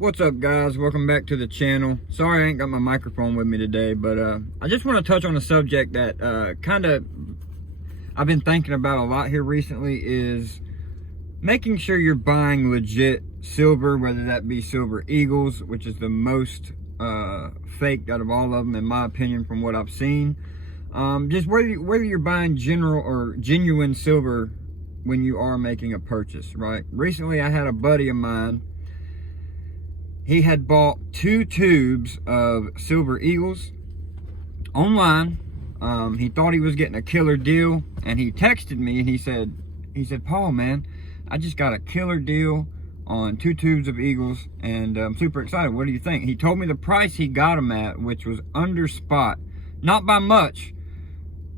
What's up, guys? Welcome back to the channel. Sorry I ain't got my microphone with me today, but I just want to touch on a subject that I've been thinking about a lot here recently, is making sure you're buying legit silver, whether that be Silver Eagles, which is the most faked out of all of them in my opinion from what I've seen. Just whether you're buying general or genuine silver when you are making a purchase, right? Recently I had a buddy of mine. He had bought 2 tubes of Silver Eagles online. He thought he was getting a killer deal, and he texted me and he said, Paul, man, I just got a killer deal on 2 tubes of Eagles, and I'm super excited. What do you think? He told me the price he got them at, which was under spot. Not by much,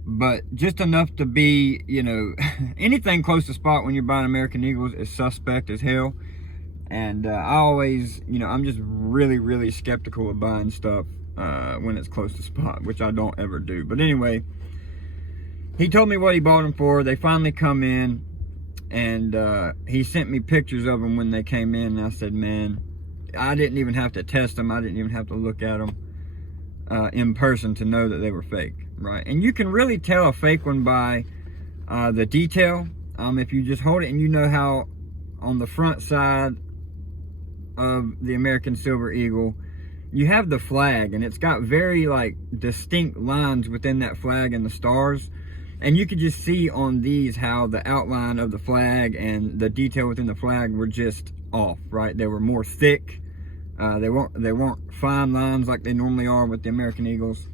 but just enough to be, you know, anything close to spot when you're buying American Eagles is suspect as hell. And I always, you know, I'm just really skeptical of buying stuff when it's close to spot, which I don't ever do. But anyway, he told me what he bought them for. They finally come in, and he sent me pictures of them when they came in. And I said, man, I didn't even have to test them. I didn't even have to look at them in person to know that they were fake, right? And you can really tell a fake one by the detail. If you just hold it and you know how on the front side of the American Silver Eagle, you have the flag, and it's got very like distinct lines within that flag and the stars, and you could just see on these how the outline of the flag and the detail within the flag were just off, right? They were more thick. They weren't fine lines like they normally are with the American Eagles,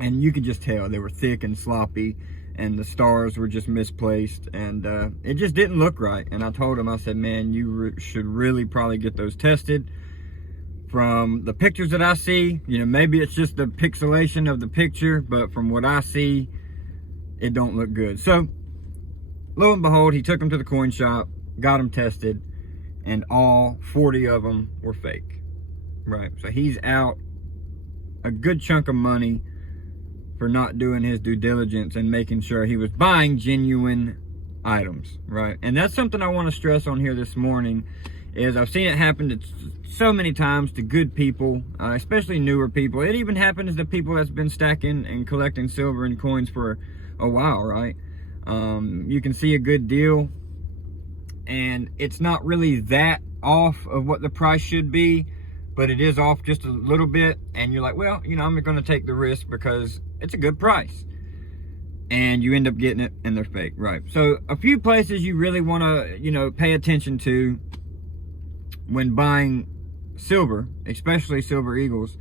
and you could just tell they were thick and sloppy, and the stars were just misplaced, and it just didn't look right. And I told him, I said, man, you should really probably get those tested. From the pictures that I see, you know, maybe it's just the pixelation of the picture, but from what I see, it don't look good. So lo and behold, he took them to the coin shop, got them tested, and all 40 of them were fake, right? So he's out a good chunk of money for not doing his due diligence and making sure he was buying genuine items, right? And that's something I want to stress on here this morning, is I've seen it happen to so many times to good people, especially newer people. It even happens to people that's been stacking and collecting silver and coins for a while, right? You can see a good deal, and it's not really that off of what the price should be, but it is off just a little bit, and you're like, well, you know, I'm going to take the risk because it's a good price, and you end up getting it and they're fake, right? So a few places you really want to, you know, pay attention to when buying silver, especially Silver Eagles,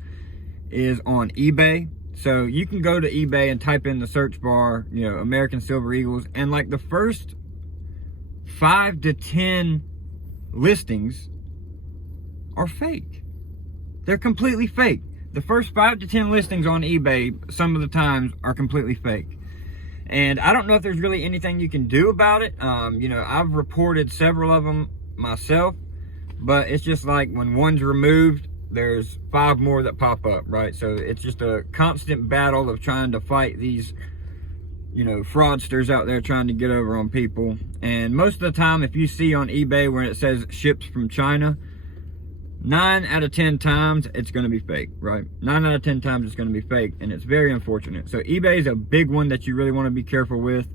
is on eBay. So you can go to eBay and type in the search bar, you know, American Silver Eagles, and like the first 5 to 10 listings are fake. They're completely fake. The first 5 to 10 listings on eBay, some of the times, are completely fake. And I don't know if there's really anything you can do about it. You know, I've reported several of them myself, but it's just like when one's removed, there's 5 more that pop up, right? So it's just a constant battle of trying to fight these, you know, fraudsters out there trying to get over on people. And most of the time, if you see on eBay where it says ships from China, 9 out of 10 times it's going to be fake, right? 9 out of 10 times it's going to be fake, and it's very unfortunate. So eBay is a big one that you really want to be careful with.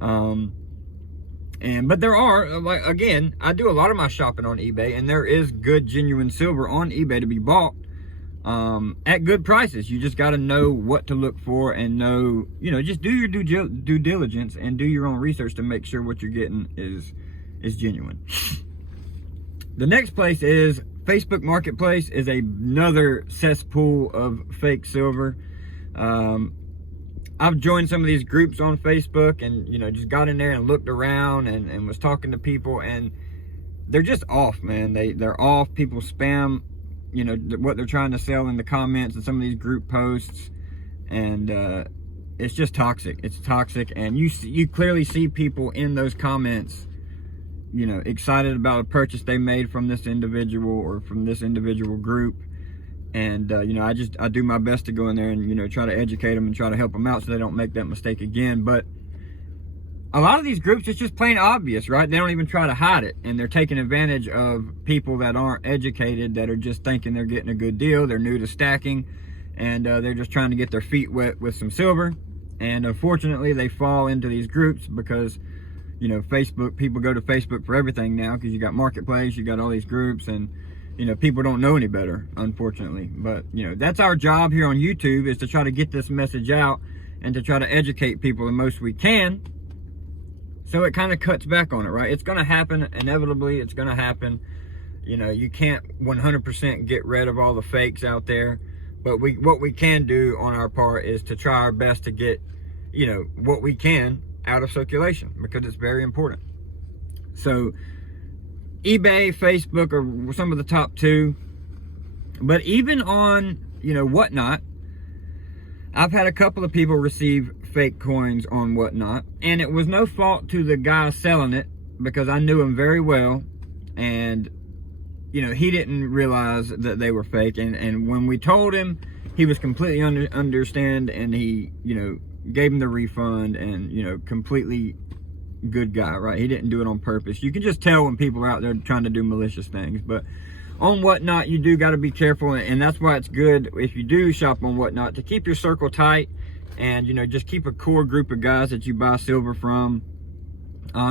But there are, like, again, I do a lot of my shopping on eBay, and there is good genuine silver on eBay to be bought at good prices. You just got to know what to look for, and know, you know, just do your due diligence and do your own research to make sure what you're getting is genuine. The next place is Facebook Marketplace. Is another cesspool of fake silver. I've joined some of these groups on Facebook, and, you know, just got in there and looked around and was talking to people, and they're just off, man. They're off. People spam, you know, what they're trying to sell in the comments and some of these group posts, and it's just toxic. It's toxic, and you clearly see people in those comments, you know, excited about a purchase they made from this individual or from this individual group. And, you know, I do my best to go in there and, you know, try to educate them and try to help them out so they don't make that mistake again. But a lot of these groups, it's just plain obvious, right? They don't even try to hide it, and they're taking advantage of people that aren't educated, that are just thinking they're getting a good deal. They're new to stacking, and they're just trying to get their feet wet with some silver. And unfortunately, they fall into these groups because, you know, Facebook, people go to Facebook for everything now, because you got Marketplace, you got all these groups, and, you know, people don't know any better, unfortunately. But, you know, that's our job here on YouTube, is to try to get this message out and to try to educate people the most we can. So it kind of cuts back on it, right? It's going to happen. Inevitably, it's going to happen. You know, you can't 100% get rid of all the fakes out there. But what we can do on our part is to try our best to get, you know, what we can out of circulation, because it's very important. So eBay, Facebook are some of the top two. But even on, you know, Whatnot, I've had a couple of people receive fake coins on Whatnot, and it was no fault to the guy selling it, because I knew him very well, and, you know, he didn't realize that they were fake. And when we told him, he was completely understand, and he, you know, gave him the refund, and, you know, completely good guy, right? He didn't do it on purpose. You can just tell when people are out there trying to do malicious things. But on Whatnot, you do got to be careful, and that's why it's good, if you do shop on Whatnot, to keep your circle tight, and, you know, just keep a core group of guys that you buy silver from.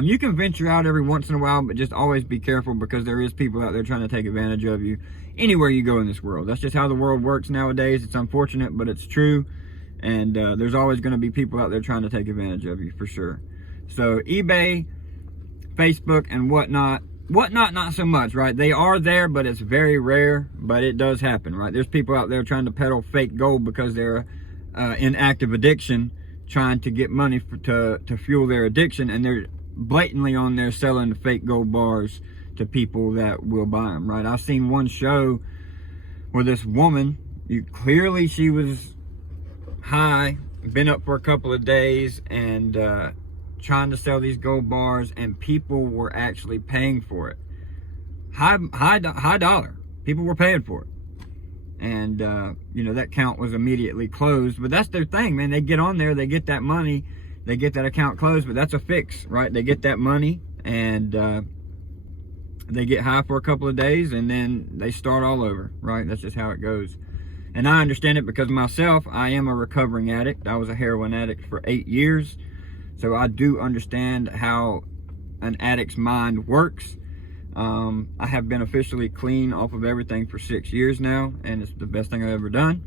You can venture out every once in a while, but just always be careful, because there is people out there trying to take advantage of you anywhere you go in this world. That's just how the world works nowadays. It's unfortunate, but it's true. And there's always going to be people out there trying to take advantage of you, for sure. So eBay, Facebook, and Whatnot. Whatnot, not so much, right? They are there, but it's very rare, but it does happen, right? There's people out there trying to peddle fake gold because they're in active addiction, trying to get money to fuel their addiction, and they're blatantly on there selling fake gold bars to people that will buy them, right? I've seen one show where this woman, clearly she was high, been up for a couple of days, and trying to sell these gold bars, and people were actually paying for it. High dollar. People were paying for it. And, you know, that account was immediately closed. But that's their thing, man. They get on there, they get that money, they get that account closed, but that's a fix, right? They get that money, and they get high for a couple of days, and then they start all over, right? That's just how it goes. And I understand it, because myself, I am a recovering addict. I was a heroin addict for 8 years. So I do understand how an addict's mind works. I have been officially clean off of everything for 6 years now, and it's the best thing I've ever done.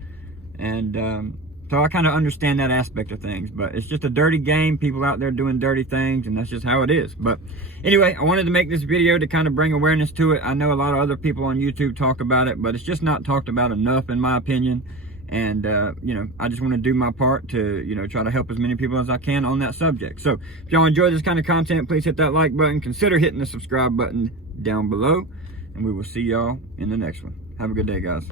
And so I kind of understand that aspect of things, but it's just a dirty game. People out there doing dirty things, and that's just how it is. But anyway, I wanted to make this video to kind of bring awareness to it. I know a lot of other people on YouTube talk about it, but it's just not talked about enough, in my opinion. And, you know, I just want to do my part to, you know, try to help as many people as I can on that subject. So if y'all enjoy this kind of content, please hit that like button. Consider hitting the subscribe button down below. And we will see y'all in the next one. Have a good day, guys.